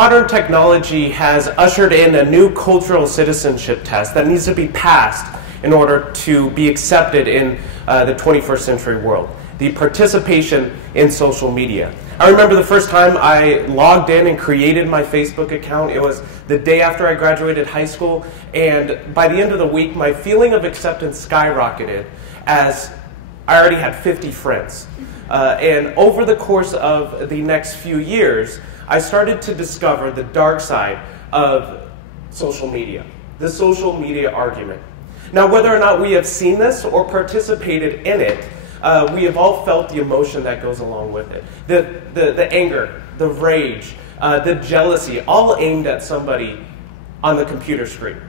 Modern technology has ushered in a new cultural citizenship test that needs to be passed in order to be accepted in the 21st century world: the participation in social media. I remember the first time I logged in and created my Facebook account. It was the day after I graduated high school, and by the end of the week, my feeling of acceptance skyrocketed as I already had 50 friends. And over the course of the next few years, I started to discover the dark side of social media, the social media argument. Now, whether or not we have seen this or participated in it, we have all felt the emotion that goes along with it. The anger, the rage, the jealousy, all aimed at somebody on the computer screen.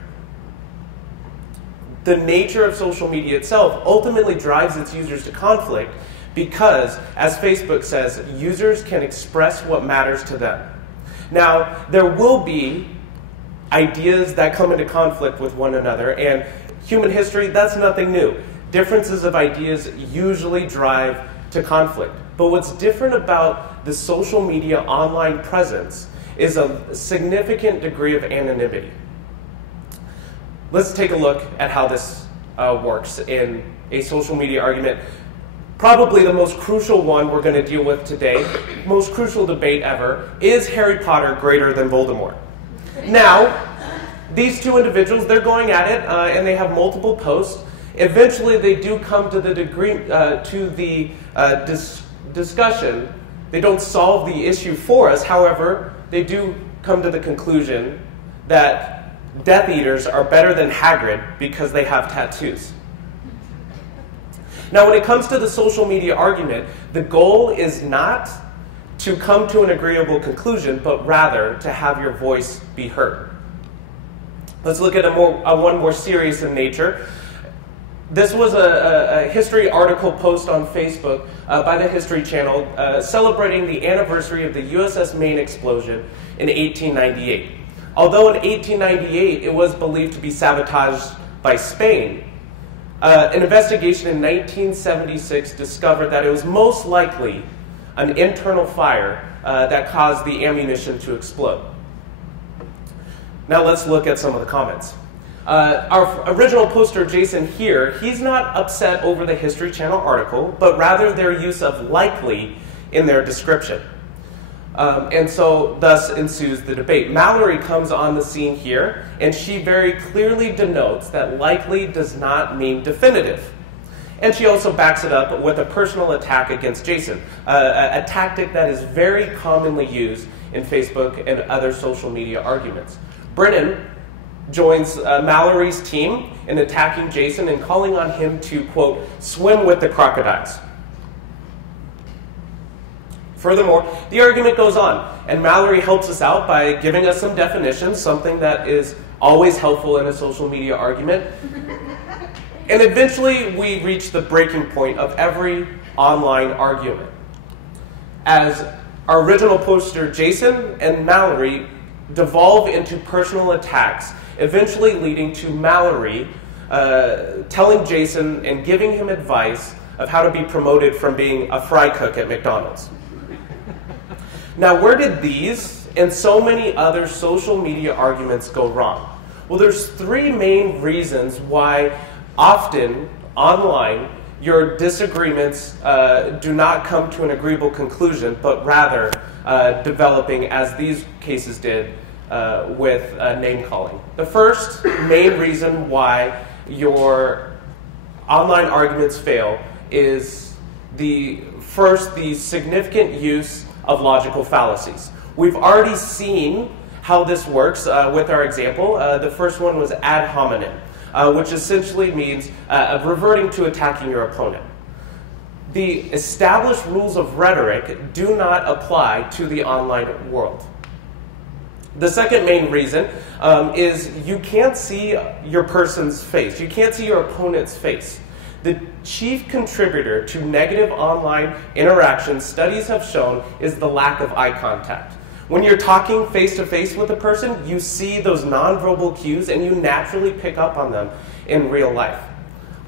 The nature of social media itself ultimately drives its users to conflict because, as Facebook says, users can express what matters to them. Now, there will be ideas that come into conflict with one another, and human history, that's nothing new. Differences of ideas usually drive to conflict. But what's different about the social media online presence is a significant degree of anonymity. Let's take a look at how this works in a social media argument. Probably the most crucial one we're going to deal with today, most crucial debate ever, is Harry Potter greater than Voldemort? Now, these two individuals, they're going at it, and they have multiple posts. Eventually, they do come to the discussion. They don't solve the issue for us. However, they do come to the conclusion that Death Eaters are better than Hagrid because they have tattoos. Now, when it comes to the social media argument, the goal is not to come to an agreeable conclusion, but rather to have your voice be heard. Let's look at one more serious in nature. This was a history article post on Facebook by the History Channel celebrating the anniversary of the USS Maine explosion in 1898. Although in 1898 it was believed to be sabotaged by Spain, an investigation in 1976 discovered that it was most likely an internal fire that caused the ammunition to explode. Now let's look at some of the comments. Our original poster, Jason, here, he's not upset over the History Channel article, but rather their use of likely in their description. And so thus ensues the debate. Mallory comes on the scene here, and she very clearly denotes that likely does not mean definitive. And she also backs it up with a personal attack against Jason, a tactic that is very commonly used in Facebook and other social media arguments. Brennan joins Mallory's team in attacking Jason and calling on him to, quote, swim with the crocodiles. Furthermore, the argument goes on, and Mallory helps us out by giving us some definitions, something that is always helpful in a social media argument. And eventually, we reach the breaking point of every online argument, as our original poster, Jason and Mallory, devolve into personal attacks, eventually leading to Mallory telling Jason and giving him advice of how to be promoted from being a fry cook at McDonald's. Now, where did these and so many other social media arguments go wrong? Well, there's three main reasons why often online your disagreements do not come to an agreeable conclusion, but rather developing, as these cases did, with name calling. The first main reason why your online arguments fail is the significant use of logical fallacies. We've already seen how this works with our example. The first one was ad hominem, which essentially means reverting to attacking your opponent. The established rules of rhetoric do not apply to the online world. The second main reason is you can't see your person's face. You can't see your opponent's face. The chief contributor to negative online interactions, studies have shown, is the lack of eye contact. When you're talking face-to-face with a person, you see those nonverbal cues and you naturally pick up on them in real life.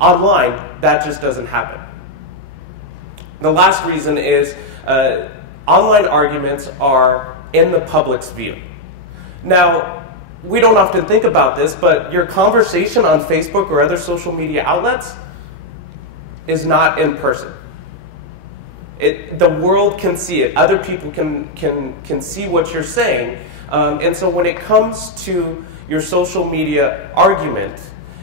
Online, that just doesn't happen. The last reason is online arguments are in the public's view. Now, we don't often think about this, but your conversation on Facebook or other social media outlets is not in person. The world can see it. Other people can see what you're saying. And so when it comes to your social media argument,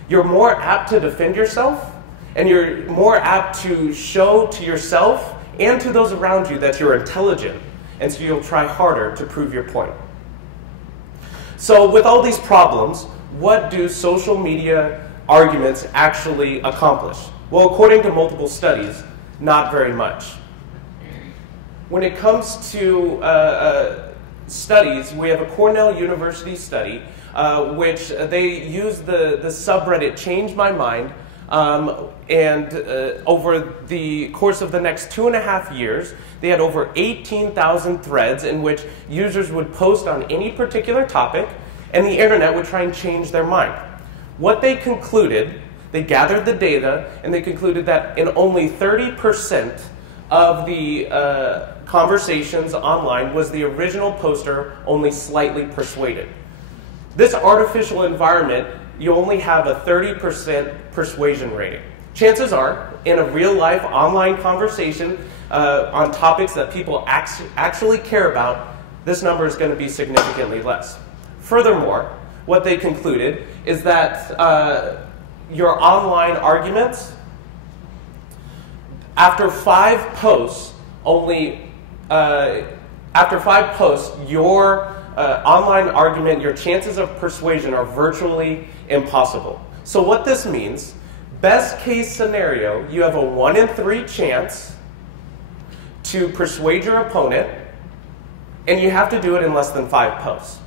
you're more apt to defend yourself, and you're more apt to show to yourself and to those around you that you're intelligent. And so you'll try harder to prove your point. So with all these problems, what do social media arguments actually accomplish? Well, according to multiple studies, not very much. When it comes to studies, we have a Cornell University study, which they use the subreddit Change My Mind, and over the course of the next 2.5 years, they had over 18,000 threads in which users would post on any particular topic, and the internet would try and change their mind. What they concluded, they gathered the data, and they concluded that in only 30% of the conversations online was the original poster only slightly persuaded. This artificial environment, you only have a 30% persuasion rating. Chances are, in a real-life online conversation on topics that people actually care about, this number is going to be significantly less. Furthermore, what they concluded is that your online arguments, after 5 posts, your online argument, your chances of persuasion are virtually impossible. So what this means, best case scenario, you have a 1 in 3 chance to persuade your opponent, and you have to do it in less than 5 posts.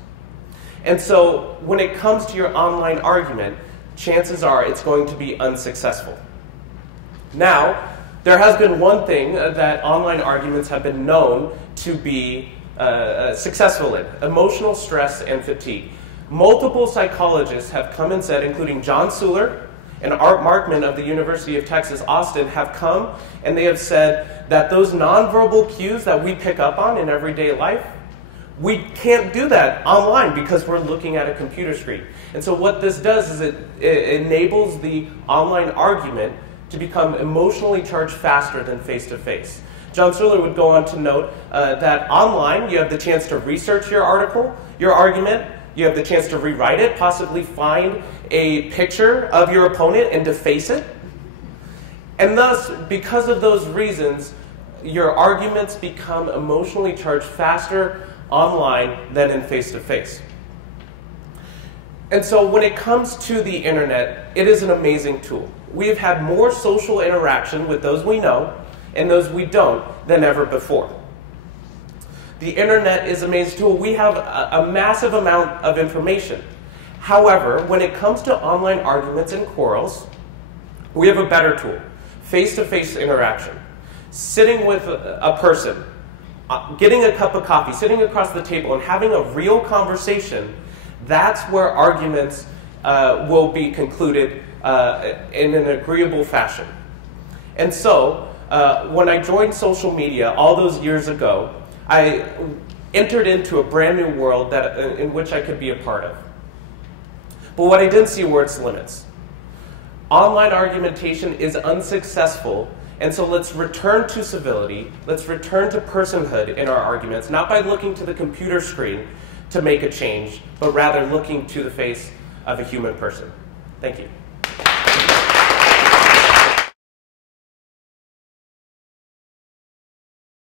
And so when it comes to your online argument, chances are it's going to be unsuccessful. Now, there has been one thing that online arguments have been known to be successful in: emotional stress and fatigue. Multiple psychologists have come and said, including John Suhler and Art Markman of the University of Texas, Austin, have come and they have said that those nonverbal cues that we pick up on in everyday life, we can't do that online because we're looking at a computer screen. And so what this does is it enables the online argument to become emotionally charged faster than face-to-face. John Suhler would go on to note that online you have the chance to research your article, your argument, you have the chance to rewrite it, possibly find a picture of your opponent and deface it. And thus, because of those reasons, your arguments become emotionally charged faster online than in face-to-face. And so when it comes to the internet, it is an amazing tool. We have had more social interaction with those we know and those we don't than ever before. The internet is an amazing tool. We have a massive amount of information. However, when it comes to online arguments and quarrels, we have a better tool: face-to-face interaction. Sitting with a person, getting a cup of coffee, sitting across the table and having a real conversation, that's where arguments will be concluded in an agreeable fashion. And so, when I joined social media all those years ago, I entered into a brand new world in which I could be a part of. But what I didn't see were its limits. Online argumentation is unsuccessful, and so let's return to civility, let's return to personhood in our arguments, not by looking to the computer screen to make a change, but rather looking to the face of a human person. Thank you.